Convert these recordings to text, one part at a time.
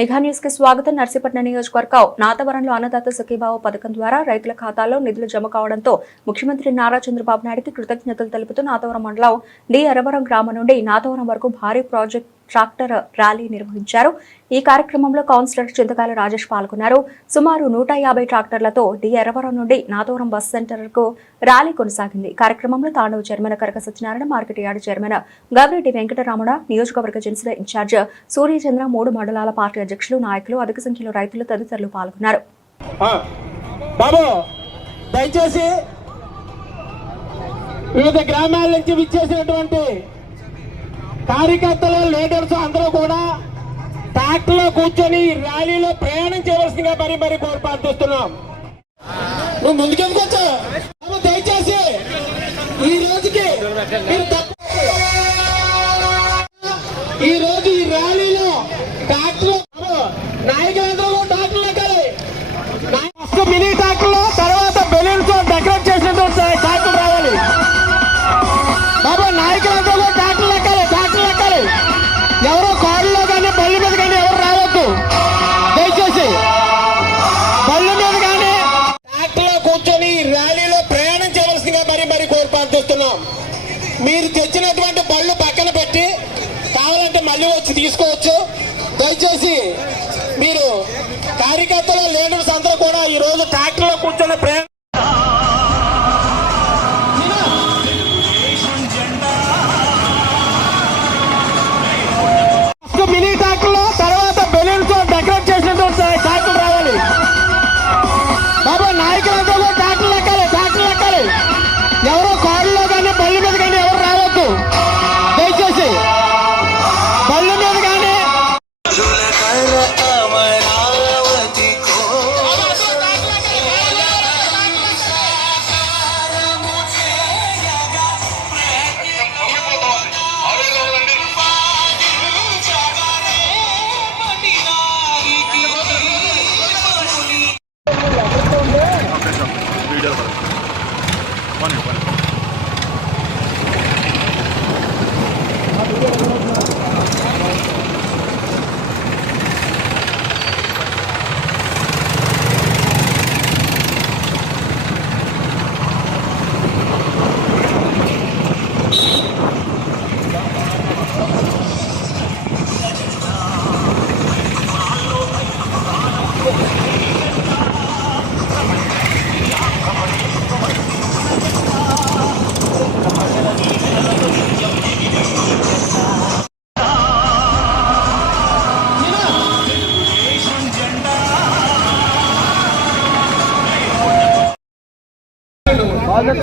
నిఘా న్యూస్కి స్వాగతం. నర్సీపట్నం నియోజకవర్గం నాతవరంలో అన్నదాత సఖీభావ పథకం ద్వారా రైతుల ఖాతాలో నిధులు జమ కావడంతో ముఖ్యమంత్రి నారా చంద్రబాబు నాయుడుకి కృతజ్ఞతలు తెలుపుతూ నాతవరం మండలం డి అరవరం గ్రామం నుండి నాతవరం వరకు భారీ ప్రాజెక్ట్ ట్రాక్టర్ ర్యాలీ నిర్వహించారు. ఈ కార్యక్రమంలో కౌన్సిలర్ చింతకాల రాజేష్ పాల్గొన్నారు. సుమారు నూట యాభై ట్రాక్టర్లతో డి ఎర్రవరం నుండి నాతోరం బస్ సెంటర్కు ర్యాలీ కొనసాగింది. కార్యక్రమంలో Tandava chairman Karaka Satyanarayana market yard chairman Gavireddy Venkataramana నియోజకవర్గ జనసేన ఇన్ఛార్జ్ సూర్యచంద్ర మూడు మండలాల పార్టీ అధ్యక్షులు నాయకులు అధిక సంఖ్యలో రైతులు తదితరులు పాల్గొన్నారు. దయచేసి వివిధ గ్రామాల నుంచి విచ్చేసినటువంటి కార్యకర్తలు లీడర్స్ అందరూ కూడా ట్రాక్టర్లో కూర్చొని ర్యాలీలో ప్రయాణం చేయవలసిందిగా మరి మరి కోరి ప్రార్థిస్తున్నాం. నువ్వు ముందుకెందుకు వచ్చావు? దయచేసి ఈ రోజుకి మీరు తెచ్చినటువంటి വീഡിയോ പറഞ്ഞു പറഞ്ഞു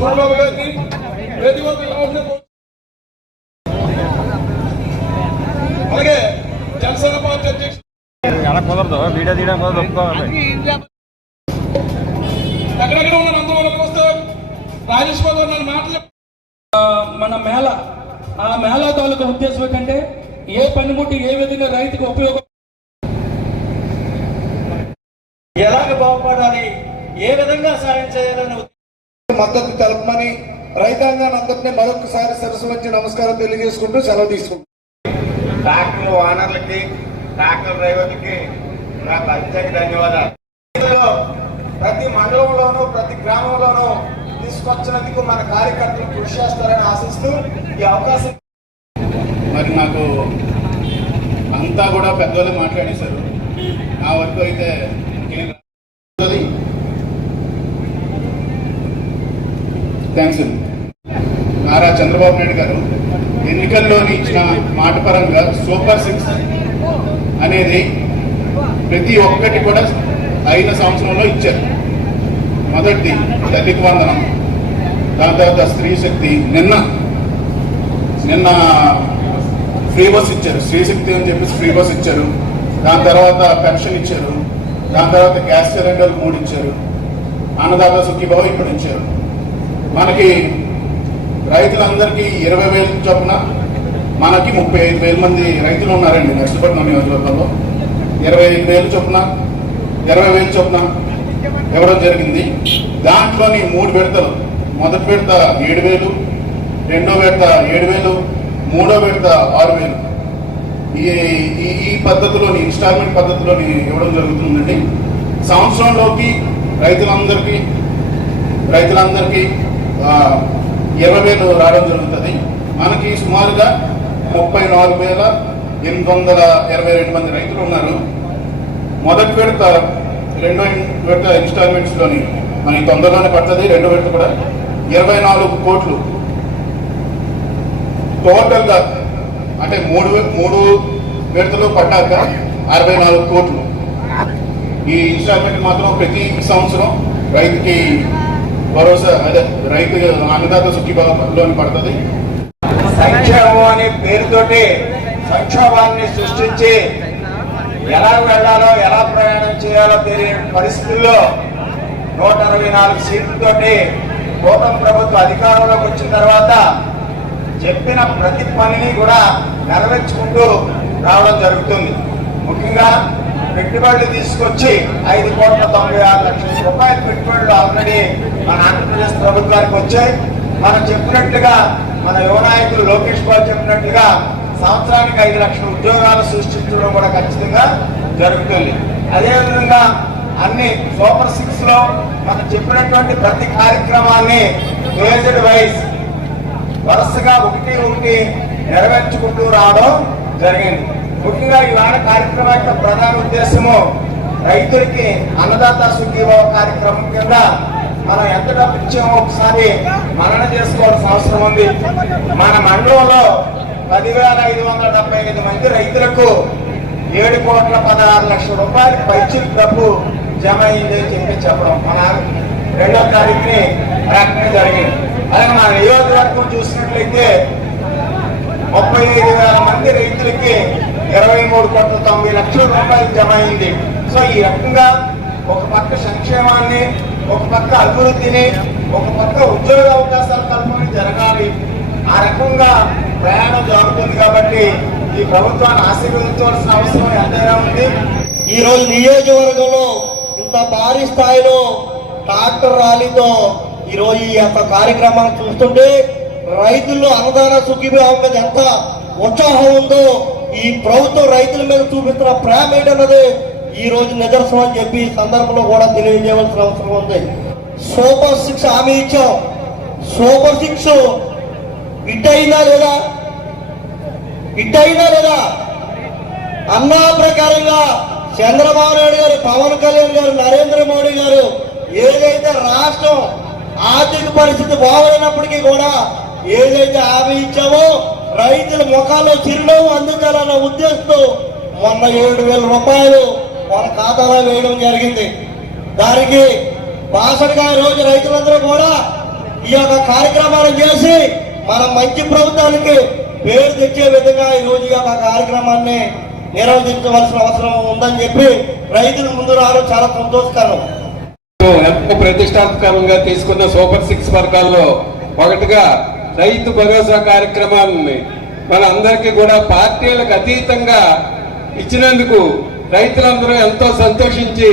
చంద్రబాబు గారిని అలాగే జనసేన పార్టీ అధ్యక్షుడు ఎలా కుదరదు. వీడియో తీయడం కుదరదు ఒప్పుకోవాలి. ఎక్కడెక్కడ ఉన్న వస్తే నన్ను మాటలు మన మేళ ఆ మేళ తాలూకా ఉద్దేశం ఏంటంటే ఏ పనిముట్టి ఏ విధంగా రైతుకు ఉపయోగం ఎలాగ బాగుపడాలి ఏ విధంగా సాయం చేయాలని మద్దతు తెలపమని రైతాంగాన్ని అందరినీ మరొకసారి సరస్సు వచ్చి నమస్కారం తెలియజేసుకుంటూ సెలవు తీసుకుంటాం ట్రాక్టర్ ఓనర్లకి ట్రాక్టర్ డ్రైవర్లకి నా ప్రత్యేక ధన్యవాదాలు. ఇందులో ప్రతి మండలంలోనూ ప్రతి గ్రామంలోనూ తీసుకొచ్చినందుకు మన కార్యకర్తలు కృషి చేస్తారని ఆశిస్తూ ఈ అవకాశం మరి నాకు అంతా కూడా పెద్దోళ్ళు మాట్లాడేశారు. నా వరకు అయితే ఇంకేం రాదు. థ్యాంక్స్. అండి నారా చంద్రబాబు నాయుడు గారు ఎన్నికల్లోని ఇచ్చిన మాట పరంగా సూపర్ సిక్స్ అనేది ప్రతి ఒక్కటి కూడా అయిన సంవత్సరంలో ఇచ్చారు. మొదటిది తల్లికి వందనం దాని తర్వాత స్త్రీ శక్తి నిన్న నిన్న ఫ్రీ బస్ ఇచ్చారు. శక్తి అని చెప్పేసి ఫ్రీ బస్ ఇచ్చారు. దాని తర్వాత పెన్షన్ ఇచ్చారు. దాని తర్వాత గ్యాస్ సిలిండర్ మూడు ఇచ్చారు. అన్నదాత సుఖీభావ ఇప్పుడు ఇచ్చారు మనకి రైతులందరికీ ఇరవై వేలు చొప్పున మనకి ముప్పై ఐదు వేల మంది రైతులు ఉన్నారండి నర్సపట్నం నియోజకవర్గంలో. ఇరవై ఐదు వేలు చొప్పున ఇరవై వేలు చొప్పున ఇవ్వడం జరిగింది. దాంట్లోని మూడు విడతలు మొదటి విడత ఏడు వేలు రెండో విడత ఏడు వేలు మూడో విడత ఆరు వేలు. ఈ ఈ- ఈ పద్ధతిలోని ఇన్స్టాల్మెంట్ పద్ధతిలోని ఇవ్వడం జరుగుతుందండి. సంవత్సరంలోకి రైతులందరికీ రైతులందరికీ ఇరవై వేలు రావడం జరుగుతుంది. మనకి సుమారుగా ముప్పై నాలుగు వేల ఎనిమిది వందల ఇరవై రెండు మంది రైతులు ఉన్నారు. మొదటి విడత రెండో విడత ఇన్స్టాల్మెంట్స్లోని మనకి తొందరలోనే పడుతుంది. రెండో విడత కూడా ఇరవై నాలుగు కోట్లు. టోటల్గా అంటే మూడు మూడు విడతలు పడ్డాక అరవై నాలుగు కోట్లు. ఈ ఇన్స్టాల్మెంట్ మాత్రం ప్రతి సంవత్సరం రైతుకి భరోసా అదే రైతు అన్నదాత సుఖీభావంలోని పడుతుంది. సంక్షేమం అనే పేరుతోటి సంక్షోభాన్ని సృష్టించి ఎలా వెళ్ళాలో ఎలా ప్రయాణం చేయాలో తెలియని పరిస్థితుల్లో నూట అరవై నాలుగు సీట్లతోటి కూటమి ప్రభుత్వం అధికారంలోకి వచ్చిన తర్వాత చెప్పిన ప్రతి పనిని కూడా నెరవేర్చుకుంటూ రావడం జరుగుతుంది. ముఖ్యంగా పెట్టుబడులు తీసుకొచ్చి ఐదు కోట్ల తొంభై ఆరు లక్షల రూపాయల పెట్టుబడులు ఆల్రెడీ మన ఆంధ్రప్రదేశ్ ప్రభుత్వానికి వచ్చాయి. మనం చెప్పినట్లుగా మన యువనాయకులు లోకేష్ బాబు చెప్పినట్లుగా సంవత్సరానికి ఐదు లక్షల ఉద్యోగాలు సృష్టించడం కూడా ఖచ్చితంగా జరుగుతుంది. అదేవిధంగా అన్ని సూపర్ సిక్స్లో మనం చెప్పినటువంటి ప్రతి కార్యక్రమాన్ని ఫేజ్డ్ వైజ్ వరుసగా ఒకటి ఒకటి నెరవేర్చుకుంటూ రావడం జరిగింది. ముఖ్యంగా ఇవాళ కార్యక్రమం యొక్క ప్రధాన ఉద్దేశము రైతులకి అన్నదాత సుఖీభావ కార్యక్రమం కింద మనం ఎంత డబ్బు ఇచ్చామో ఒకసారి మనన చేసుకోవాల్సిన అవసరం ఉంది. మన మండలంలో పదివేల ఐదు వందల డెబ్బై ఐదు మంది రైతులకు ఏడు కోట్ల పదహారు లక్షల రూపాయలు పైచిల్ డబ్బు జమ అయింది అని చెప్పి చెప్పడం. మన రెండో తారీఖుని ప్రకటన జరిగింది. అలాగే మన నియోజకవర్గం చూసినట్లయితే ముప్పై ఐదు వేల మంది రైతులకి ఇరవై మూడు కోట్ల తొంభై లక్షల రూపాయలు జమ అయింది సో ఈ రకంగా ఒక పక్క సంక్షేమాన్ని ఒక పక్క అభివృద్ధిని ఒక పక్క ఉద్యోగ అవకాశాల కల్పన జరగాలి. ఆ రకంగా ప్రయాణం జరుగుతుంది కాబట్టి ఈ ప్రభుత్వాన్ని ఆశీర్వదించవలసిన అవసరం ఎంతైనా ఉంది. ఈ రోజు నియోజకవర్గంలో ఇంత భారీ స్థాయిలో ట్రాక్టర్ ర్యాలీతో ఈరోజు ఈ యొక్క కార్యక్రమాన్ని చూస్తుంటే రైతుల్లో అన్నదాన సుఖీభావం మీద ఎంత ఉత్సాహం ఉందో ఈ ప్రభుత్వం రైతుల మీద చూపిస్తున్న ప్రేమ ఏంటన్నది ఈ రోజు నిదర్శనం అని చెప్పి సందర్భంలో కూడా తెలియజేయవలసిన అవసరం ఉంది. సూపర్ సిక్స్ హామీ ఇచ్చాం. సూపర్ సిక్స్ హిట్ అయిందా లేదా? హిట్ అయిందా లేదా? అన్నా ప్రకారంగా చంద్రబాబు నాయుడు గారు పవన్ కళ్యాణ్ గారు నరేంద్ర మోడీ గారు ఏదైతే రాష్ట్రం ఆర్థిక పరిస్థితి బాగోలేనప్పటికీ కూడా ఏదైతే హామీ ఇచ్చామో రైతుల ముఖాల్లో చిరునవ్వు అందించాలన్న ఉద్దేశంతో మొన్న ఏడు వేల రూపాయలు వాళ్ళ ఖాతాలో వేయడం జరిగింది. దానికి బాసడిగా ఈ రోజు రైతులందరూ కూడా ఈ యొక్క కార్యక్రమాలు చేసి మన మంచి ప్రభుత్వానికి పేరు తెచ్చే విధంగా ఈ రోజు ఈ యొక్క కార్యక్రమాన్ని నిర్వహించవలసిన అవసరం ఉందని చెప్పి రైతుల ముందు రావడం చాలా సంతోషకరం. ప్రతిష్టాత్మకంగా తీసుకున్న సూపర్ సిక్స్ వర్గాల్లో ఒకటిగా రైతు భరోసా కార్యక్రమాన్ని మన అందరికీ కూడా పార్టీలకు అతీతంగా ఇచ్చినందుకు రైతులందరూ ఎంతో సంతోషించి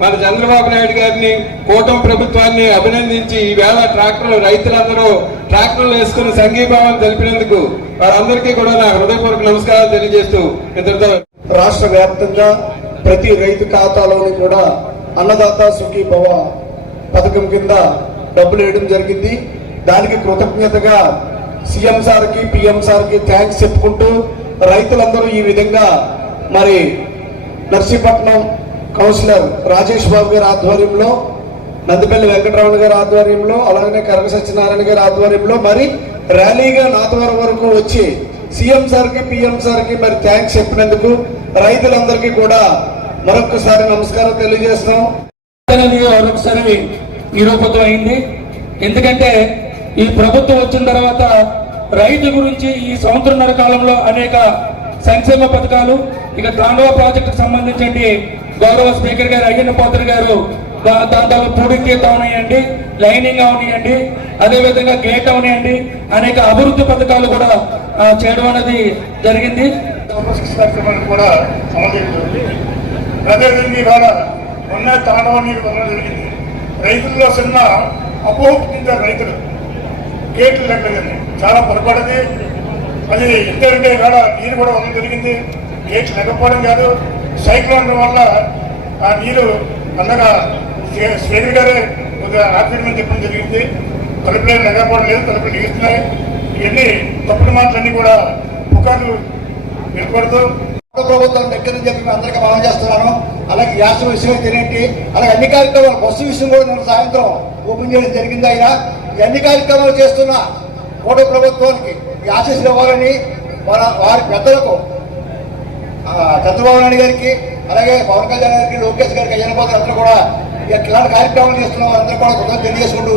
మన చంద్రబాబు నాయుడు గారిని కూటమి ప్రభుత్వాన్ని అభినందించి ఈవేళ ట్రాక్టర్లు రైతులందరూ ట్రాక్టర్లు వేసుకుని సంఘీభావం తెలిపినందుకు వారందరికీ కూడా నా హృదయపూర్వక నమస్కారాలు తెలియజేస్తూ ఇద్దరితో రాష్ట్ర వ్యాప్తంగా ప్రతి రైతు ఖాతాలోని కూడా అన్నదాత సుఖీ భవ పథకం కింద డబ్బులు వేయడం జరిగింది. దానికి కృతజ్ఞతగా సీఎం సార్కి పిఎం సార్కి థ్యాంక్స్ చెప్పుకుంటూ రైతులందరూ ఈ విధంగా మరి నర్సీపట్నం కౌన్సిలర్ రాజేష్ బాబు గారి ఆధ్వర్యంలో నందిపల్లి వెంకటరమణ గారి ఆధ్వర్యంలో అలాగనే కరగ సత్యనారాయణ గారి ఆధ్వర్యంలో మరి ర్యాలీగా నాతవరం వరకు వచ్చి సీఎం సార్కి పిఎం సార్కి మరి థ్యాంక్స్ చెప్పినందుకు రైతులందరికీ కూడా మరొకసారి నమస్కారం తెలియజేస్తున్నాం. అనేది మరొకసారి నిరూపితం అయింది. ఎందుకంటే ఈ ప్రభుత్వం వచ్చిన తర్వాత రైతు గురించి ఈ సంవత్సరంన్నర కాలంలో అనేక సంక్షేమ పథకాలు ఇక తాండవ ప్రాజెక్టుకు సంబంధించండి. గౌరవ స్పీకర్ గారు అయ్యన్న పోతర్ గారు దా- దాంట్లో పూడికీత అవనియండి లైనింగ్ అవనియండి అదేవిధంగా గేట్ అవనియండి అనేక అభివృద్ధి పథకాలు కూడా చేయడం అనేది జరిగింది. కూడా అదేవిధంగా ఇవాళ మొన్న తాండవ నీరు జరిగింది. రైతుల్లో చిన్న అపోహ రైతులు. గేట్లు లెక్కలని చాలా పొరపడింది అది ఎంతంటే ఇవాళ నీరు కూడా ఉండడం జరిగింది. గేట్లు లేకపోవడం కాదు. సైక్లోన్ వల్ల ఆ నీరు అందగా శ్రీధర్ గారే కొద్దిగా ఆపేయమని చెప్పడం జరిగింది. తలుపులు లేకపోవడం లేదు. తలుపులు నిగిస్తున్నాయి ఇవన్నీ తప్పుడు మాటలన్నీ కూడా పుకార్లు వినకూడదు ప్రభుత్వం దగ్గర నుంచి చెప్పి అందరికీ మనం చేస్తున్నాను. అలాగే యాస విషయం అయితే అలాగే అన్ని కార్యక్రమాలు బస్సు విషయం కూడా నేను సాయంత్రం ఓపెన్ చేయడం జరిగింది. ఆయన ఎన్ని కార్యక్రమాలు చేస్తున్న కోట ప్రభుత్వానికి ఈ ఆశీస్సులు ఇవ్వాలని మన వారి పెద్దలకు చంద్రబాబు నాయుడు గారికి అలాగే పవన్ కళ్యాణ్ గారికి లోకేష్ గారికి అయ్యన అందరూ కూడా ఇలాంటి కార్యక్రమాలు చేస్తున్న అందరూ కూడా కృతజ్ఞతలు తెలియజేసుకుంటూ